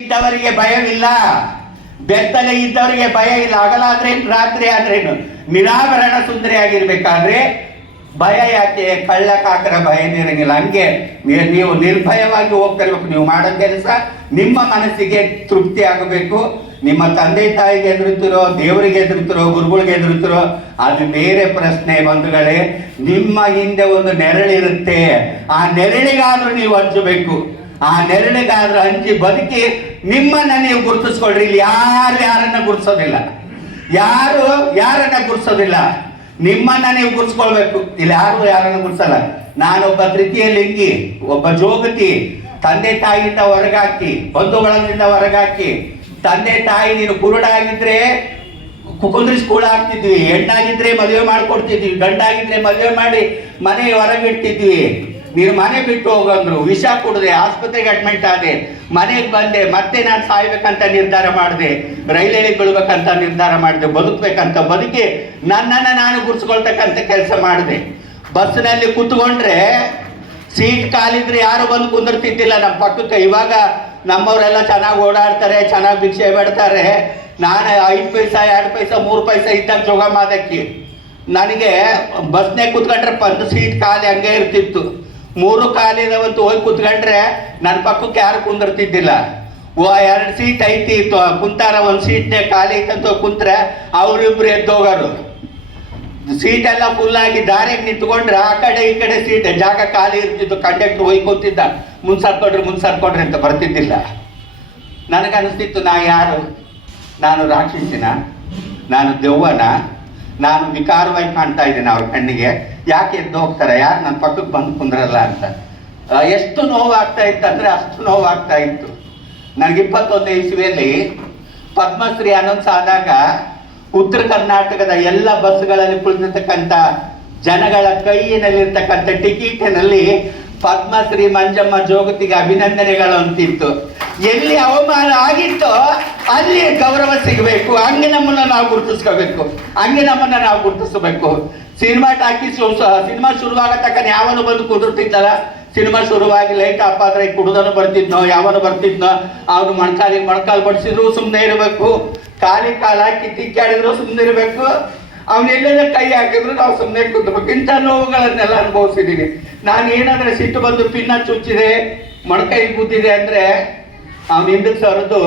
ಇದ್ದವರಿಗೆ ಭಯವಿಲ್ಲ. ಬೆತ್ತಲೆ ಇದ್ದವರಿಗೆ ಭಯ ಇಲ್ಲ. ಹಗಲಾದ್ರೇನು ರಾತ್ರಿ ಆದ್ರೇನು ನಿರಾಭರಣ ಸುಂದರಿಯಾಗಿರ್ಬೇಕಾದ್ರೆ ಭಯ ಯಾಕೆ? ಕಳ್ಳ ಕಾಕರ ಭಯ ಇರಂಗಿಲ್ಲ. ಹಂಗೆ ನೀವು ನಿರ್ಭಯವಾಗಿ ಹೋಗ್ತಿರ್ಬೇಕು. ನೀವು ಮಾಡೋ ಕೆಲಸ ನಿಮ್ಮ ಮನಸ್ಸಿಗೆ ತೃಪ್ತಿ ಆಗಬೇಕು. ನಿಮ್ಮ ತಂದೆ ತಾಯಿಗೆ ಎದುರುತ್ತಿರೋ ದೇವರಿಗೆ ಎದುರುತ್ತಿರೋ ಗುರುಗಳಿಗೆ ಎದುರುತ್ತಿರೋ ಅದು ಬೇರೆ ಪ್ರಶ್ನೆ ಬಂಧುಗಳೇ. ನಿಮ್ಮ ಹಿಂದೆ ಒಂದು ನೆರಳಿರುತ್ತೆ. ಆ ನೆರಳಿಗಾದ್ರೂ ನೀವು ಹಂಚಬೇಕು. ಆ ನೆರಳಿಗಾದ್ರೂ ಹಂಚಿ ಬದುಕಿ ನಿಮ್ಮನ್ನ ನೀವು ಗುರುತಿಸ್ಕೊಳ್ರಿ. ಇಲ್ಲಿ ಯಾರು ಯಾರನ್ನ ಗುರುತಿಸೋದಿಲ್ಲ. ಯಾರು ಯಾರನ್ನ ಗುರುತಿಸೋದಿಲ್ಲ. ನಿಮ್ಮನ್ನ ನೀವು ಗುರುತಿಸ್ಕೊಳ್ಬೇಕು. ಇಲ್ಲಿ ಯಾರು ಯಾರನ್ನ ಗುರುತಿಸಲ್ಲ. ನಾನೊಬ್ಬ ತೃತೀಯ ಲಿಂಗಿ, ಒಬ್ಬ ಜೋಗತಿ, ತಂದೆ ತಾಯಿಯಿಂದ ಹೊರಗಾಕಿ ಬಂಧುಗಳಿಂದ ಹೊರಗಾಕಿ, ತಂದೆ ತಾಯಿ ನೀನು ಕುರುಡಾಗಿದ್ರೆ ಕುಕುಂದ್ರಿ ಸ್ಕೂಲ್ ಹಾಕ್ತಿದ್ವಿ ಹೆಣ್ಣಾಗಿದ್ರೆ ಮದುವೆ ಮಾಡ್ಕೊಡ್ತಿದ್ವಿ. ಗಂಡಾಗಿದ್ರೆ ಮದುವೆ ಮಾಡಿ ಮನೆ ಹೊರಗಿಡ್ತಿದ್ವಿ ನೀನು ಮನೆ ಬಿಟ್ಟು ಹೋಗಂದ್ರು, ವಿಷ ಕುಡ್ದೆ, ಆಸ್ಪತ್ರೆಗೆ ಅಡ್ಮಿಟ್ ಆದೆ. ಮನೆಗೆ ಬಂದೆ, ಮತ್ತೆ ನಾನು ಸಾಯ್ಬೇಕಂತ ನಿರ್ಧಾರ ಮಾಡಿದೆ. ರೈಲಲ್ಲಿ ಬೀಳ್ಬೇಕಂತ ನಿರ್ಧಾರ ಮಾಡಿದೆ, ಬದುಕಬೇಕಂತ ಬದುಕಿ ನನ್ನನ್ನು ನಾನು ಗುರ್ಸ್ಕೊಳ್ತಕ್ಕಂಥ ಕೆಲಸ ಮಾಡಿದೆ. ಬಸ್ನಲ್ಲಿ ಕೂತ್ಕೊಂಡ್ರೆ, ಸೀಟ್ ಕಾಲಿದ್ರೆ ಯಾರು ಬಂದು ಕುಂದಿರ್ತಿದ್ದಿಲ್ಲ ನಮ್ಮ ಪಕ್ಕಕ್ಕೆ. ಇವಾಗ ನಮ್ಮವರೆಲ್ಲ ಚೆನ್ನಾಗಿ ಓಡಾಡ್ತಾರೆ, ಚೆನ್ನಾಗಿ ಭಿಕ್ಷೆ ಬಿಡ್ತಾರೆ. ನಾನು ಐದು ಪೈಸಾ, ಎರಡು ಪೈಸಾ, ಮೂರು ಪೈಸಾ ಇದ್ದಾಗ ಜೋಗ ಮಾದಕ್ಕೆ ನನಗೆ ಬಸ್ನೇ ಕೂತ್ಕೊಂಡ್ರೆ ಒಂದು ಸೀಟ್ ಖಾಲಿ ಹಂಗೆ ಇರ್ತಿತ್ತು. ಮೂರು ಖಾಲಿ ಇದಾವಂತೂ ಹೋಗಿ ಕುತ್ಕೊಂಡ್ರೆ ನನ್ನ ಪಕ್ಕಕ್ಕೆ ಯಾರು ಕುಂದಿರ್ತಿದ್ದಿಲ್ಲ. ಓ, ಎರಡು ಸೀಟ್ ಐತಿ ಕುಂತಾರ ಒಂದು ಸೀಟ್ನೇ ಖಾಲಿ ಐತಂತ ಕುಂತ್ರೆ ಅವರಿಬ್ರು ಎದ್ದೋಗೋರು. ಸೀಟ್ ಎಲ್ಲ ಫುಲ್ ಆಗಿ ದಾರಿಗೆ ನಿಂತ್ಕೊಂಡ್ರೆ ಆ ಕಡೆ ಈ ಕಡೆ ಸೀಟ್, ಜಾಗ ಖಾಲಿ ಇರ್ತಿತ್ತು ಕಂಡಕ್ಟರ್ ಒಯ್ಕೊಂತಿದ್ದ ಮುನ್ಸರ್ಕೊಡ್ರಿ ಮುನ್ಸರ್ಕೊಡ್ರಿ ಅಂತ ಬರ್ತಿದ್ದಿಲ್ಲ. ನನಗನ್ನಿಸ್ತಿತ್ತು ನಾ ಯಾರು? ನಾನು ರಾಕ್ಷಸಿನ, ನಾನು ದೆವ್ವನ ನಾನು ವಿಕಾರವಾಗಿ ಕಾಣ್ತಾ ಇದ್ದೇನೆ ಅವ್ರ ಕಣ್ಣಿಗೆ. ಯಾಕೆ ಎದ್ದು ಹೋಗ್ತಾರೆ? ಯಾರು ನನ್ನ ಪಕ್ಕಕ್ಕೆ ಬಂದು ಕುಂದ್ರಲ್ಲ ಅಂತ. ಎಷ್ಟು ನೋವಾಗ್ತಾ ಇತ್ತು ಅಂದ್ರೆ ಅಷ್ಟು ನೋವಾಗ್ತಾ ಇತ್ತು. ನನಗೆ ಇಪ್ಪತ್ತೊಂದು ಇಸ್ವಿಯಲ್ಲಿ ಪದ್ಮಶ್ರೀ ಅನೌನ್ಸ್ ಆದಾಗ ಉತ್ತರ ಕರ್ನಾಟಕದ ಎಲ್ಲ ಬಸ್ಗಳಲ್ಲಿ ಕುಳಿತಿರ್ತಕ್ಕಂಥ ಜನಗಳ ಕೈಯಿನಲ್ಲಿರ್ತಕ್ಕಂಥ ಟಿಕೆಟಿನಲ್ಲಿ ಪದ್ಮಶ್ರೀ ಮಂಜಮ್ಮ ಜೋಗತಿಗೆ ಅಭಿನಂದನೆಗಳು ಅಂತಿತ್ತು. ಎಲ್ಲಿ ಅವಮಾನ ಆಗಿತ್ತೋ ಅಲ್ಲಿ ಗೌರವ ಸಿಗಬೇಕು. ಹಂಗೆ ನಮ್ಮನ್ನ ನಾವು ಗುರುತಿಸ್ಕೋಬೇಕು. ಹಂಗೆ ನಮ್ಮನ್ನ ನಾವು ಗುರುತಿಸಬೇಕು ಸಿನಿಮಾ ಟಾಕೀಸ್ ಸಿನಿಮಾ ಶುರುವಾಗ ತಕ್ಕ ಯಾವನು ಬಂದು ಕುದುರ್ತಿದ್ದಲ್ಲ ಸಿನಿಮಾ ಶುರುವಾಗಿ ಲೈಟ್ ಆಫ್ ಆದ್ರೆ ಕುಡುದನು ಬರ್ತಿದ್ನೋ, ಯಾವನು ಬರ್ತಿದ್ನೋ? ಅವನು ಮೊಣಕಾಲಿಗೆ ಮೊಣಕಾಲು ಬಡಿಸಿದ್ರು ಸುಮ್ಮನೆ ಇರಬೇಕು. ಕಾಲಿ ಕಾಲು ಹಾಕಿ ತಿಕ್ಕಾಡಿದ್ರು ಸುಮ್ಮನೆ ಇರಬೇಕು. ಅವನೆಲ್ಲೆಲ್ಲ ಕೈ ಹಾಕಿದ್ರು ನಾವು ಸುಮ್ಮನೆ ಕುಂತಬೇಕು. ಇಂಥ ನೋವುಗಳನ್ನೆಲ್ಲ ಅನುಭವಿಸಿದ್ದೀನಿ ನಾನು ಏನಾದ್ರೆ ಸಿಟ್ಟು ಬಂದು ಪಿನ್ನ ಚುಚ್ಚಿದೆ ಮೊಣಕೈ ಕೂತಿದೆ ಅಂದ್ರೆ ಅವ್ನು ಹಿಂದಕ್ಕೆ ಸರಿದು,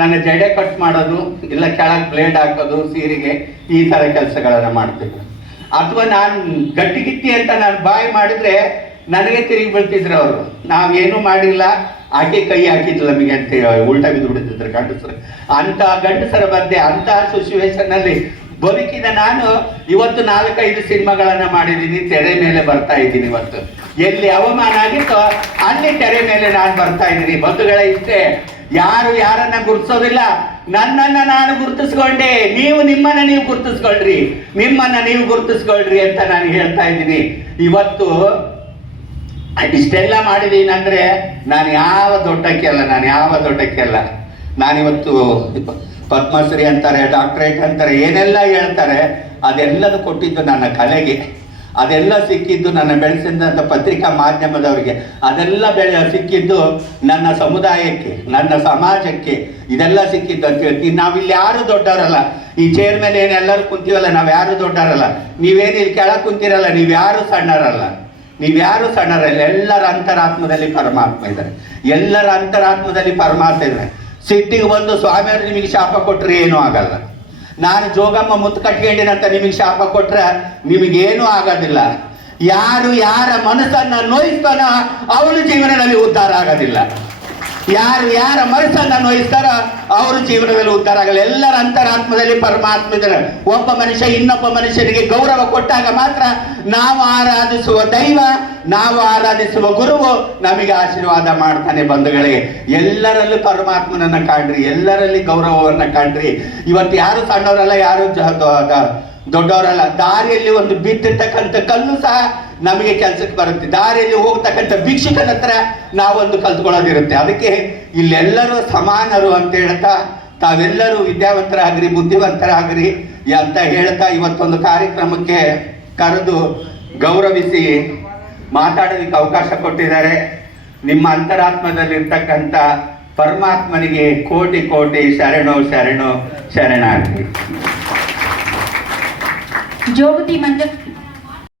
ನನ್ನ ಜಡೆ ಕಟ್ ಮಾಡೋದು, ಇಲ್ಲ ಕೆಳಗೆ ಬ್ಲೇಡ್ ಹಾಕೋದು, ಸೀರೆಗೆ ಈ ಥರ ಕೆಲಸಗಳನ್ನು ಮಾಡ್ತಿದ್ರು. ಅಥವಾ ನಾನು ಗಟ್ಟಿಗಿತ್ತಿ ಅಂತ ನಾನು ಬಾಯಿ ಮಾಡಿದ್ರೆ ನನಗೆ ತಿರುಗಿ ಬೀಳ್ತಿದ್ರು ಅವರು. ನಾವೇನು ಮಾಡಿಲ್ಲ, ಆಕೆ ಕೈ ಹಾಕಿದ್ರು ನಮಗೆ ಅಂತ ಉಲ್ಟಾ ಬಿದ್ದು ಬಿಡ್ತಿದ್ರು ಗಂಡಸರು. ಅಂತ ಗಂಡಸರ ಮಧ್ಯೆ ಅಂತ ಸಿಚುವೇಶನ್ನಲ್ಲಿ ಬದುಕಿದ ನಾನು ಇವತ್ತು ನಾಲ್ಕೈದು ಸಿನಿಮಾಗಳನ್ನ ಮಾಡಿದ್ದೀನಿ ತೆರೆ ಮೇಲೆ ಬರ್ತಾ ಇದ್ದೀನಿ ಇವತ್ತು. ಎಲ್ಲಿ ಅವಮಾನ ಆಗಿತ್ತೋ ಅಲ್ಲಿ ತೆರೆ ಮೇಲೆ ನಾನು ಬರ್ತಾ ಇದ್ದೀನಿ. ಬಂಧುಗಳ, ಇಷ್ಟೇ, ಯಾರು ಯಾರನ್ನ ಗುರುತಿಸೋದಿಲ್ಲ, ನನ್ನನ್ನ ನಾನು ಗುರುತಿಸ್ಕೊಂಡೆ. ನೀವು ನಿಮ್ಮನ್ನ ನೀವು ಗುರುತಿಸ್ಕೊಳ್ರಿ. ನಿಮ್ಮನ್ನ ನೀವು ಗುರುತಿಸ್ಕೊಳ್ರಿ ಅಂತ ನಾನು ಹೇಳ್ತಾ ಇದ್ದೀನಿ. ಇವತ್ತು ಇಷ್ಟೆಲ್ಲ ಮಾಡಿದೀನಿ ಅಂದ್ರೆ ನಾನು ಯಾವ ದೊಡ್ಡಕ್ಕೆ ಅಲ್ಲ, ನಾನು ಯಾವ ದೊಡ್ಡಕ್ಕೆ ಅಲ್ಲ. ನಾನಿವತ್ತು ಪದ್ಮಶ್ರೀ ಅಂತಾರೆ, ಡಾಕ್ಟ್ರೇಟ್ ಅಂತಾರೆ, ಏನೆಲ್ಲ ಹೇಳ್ತಾರೆ, ಅದೆಲ್ಲದೂ ಕೊಟ್ಟಿದ್ದು ನನ್ನ ಕಲೆಗೆ. ಅದೆಲ್ಲ ಸಿಕ್ಕಿದ್ದು ನನ್ನ ಬೆಳೆಸಿದಂಥ ಪತ್ರಿಕಾ ಮಾಧ್ಯಮದವರಿಗೆ. ಅದೆಲ್ಲ ಬೆಳೆ ಸಿಕ್ಕಿದ್ದು ನನ್ನ ಸಮುದಾಯಕ್ಕೆ, ನನ್ನ ಸಮಾಜಕ್ಕೆ ಇದೆಲ್ಲ ಸಿಕ್ಕಿದ್ದು ಅಂತ ಹೇಳ್ತೀನಿ. ನಾವಿಲ್ಲಿ ಯಾರು ದೊಡ್ಡವರಲ್ಲ. ಈ ಚೇರ್ ಮೇಲೆ ಏನು ಎಲ್ಲರೂ ಕುಂತೀವಲ್ಲ, ನಾವು ಯಾರು ದೊಡ್ಡವರಲ್ಲ. ನೀವೇನು ಇಲ್ಲಿ ಕೆಳಗೆ ಕುಂತಿರಲ್ಲ, ನೀವು ಯಾರು ಸಣ್ಣರಲ್ಲ. ನೀವ್ಯಾರು ಸಣ್ಣರಲ್ಲ. ಎಲ್ಲರ ಅಂತರಾತ್ಮದಲ್ಲಿ ಪರಮಾತ್ಮ ಇದ್ದಾರೆ. ಎಲ್ಲರ ಅಂತರಾತ್ಮದಲ್ಲಿ ಪರಮಾತ್ಮ ಇದ್ದಾರೆ. ಸಿಟ್ಟಿಗೆ ಬಂದು ಸ್ವಾಮಿಯವರು ನಿಮಗೆ ಶಾಪ ಕೊಟ್ಟರೆ ಏನೂ ಆಗಲ್ಲ. ನಾನು ಜೋಗಮ್ಮ ಮುತ್ತು ಕಟ್ಕೊಂಡಿನಂತ ನಿಮಗೆ ಶಾಪ ಕೊಟ್ರೆ ನಿಮಗೇನು ಆಗೋದಿಲ್ಲ. ಯಾರು ಯಾರ ಮನಸ್ಸನ್ನ ನೋಯಿಸ್ತಾನ ಅವನು ಜೀವನದಲ್ಲಿ ಉದ್ಧಾರ ಆಗೋದಿಲ್ಲ. ಯಾರು ಯಾರ ಮನಸ್ಸನ್ನು ನೋಯಿಸ್ತಾರೋ ಅವ್ರ ಜೀವನದಲ್ಲಿ ಉದ್ಧಾರ ಆಗಲ್ಲ. ಎಲ್ಲರ ಅಂತರಾತ್ಮದಲ್ಲಿ ಪರಮಾತ್ಮ ಇದ್ದಾರೆ. ಒಬ್ಬ ಮನುಷ್ಯ ಇನ್ನೊಬ್ಬ ಮನುಷ್ಯನಿಗೆ ಗೌರವ ಕೊಟ್ಟಾಗ ಮಾತ್ರ ನಾವು ಆರಾಧಿಸುವ ದೈವ, ನಾವು ಆರಾಧಿಸುವ ಗುರುವು ನಮಗೆ ಆಶೀರ್ವಾದ ಮಾಡ್ತಾನೆ ಬಂಧುಗಳಿಗೆ ಎಲ್ಲರಲ್ಲೂ ಪರಮಾತ್ಮನನ್ನ ಕಾಣ್ರಿ, ಎಲ್ಲರಲ್ಲಿ ಗೌರವವನ್ನ ಕಾಣ್ರಿ. ಇವತ್ತು ಯಾರು ಸಣ್ಣವರಲ್ಲ, ಯಾರು ದೊಡ್ಡವರಲ್ಲ, ದಾರಿಯಲ್ಲಿ ಒಂದು ಬಿದ್ದಿರ್ತಕ್ಕಂಥ ಕಲ್ಲು ಸಹ ನಮಗೆ ಕೆಲಸಕ್ಕೆ ಬರುತ್ತೆ. ದಾರಿಯಲ್ಲಿ ಹೋಗ್ತಕ್ಕಂಥ ಭಿಕ್ಷುಕನ ಹತ್ರ ನಾವೊಂದು ಕಲ್ತ್ಕೊಳ್ಳೋದಿರುತ್ತೆ. ಅದಕ್ಕೆ ಇಲ್ಲೆಲ್ಲರೂ ಸಮಾನರು ಅಂತ ಹೇಳ್ತಾ, ತಾವೆಲ್ಲರೂ ವಿದ್ಯಾವಂತರಾಗ್ರಿ, ಬುದ್ಧಿವಂತರಾಗ್ರಿ ಅಂತ ಹೇಳ್ತಾ ಇವತ್ತೊಂದು ಕಾರ್ಯಕ್ರಮಕ್ಕೆ ಕರೆದು ಗೌರವಿಸಿ ಮಾತಾಡೋದಕ್ಕೆ ಅವಕಾಶ ಕೊಟ್ಟಿದ್ದಾರೆ. ನಿಮ್ಮ ಅಂತರಾತ್ಮದಲ್ಲಿರ್ತಕ್ಕಂಥ ಪರಮಾತ್ಮನಿಗೆ ಕೋಟಿ ಕೋಟಿ ಶರಣು ಶರಣು ಶರಣಾರ್ಥಿ ಜೋಗತಿ ಮಂಜ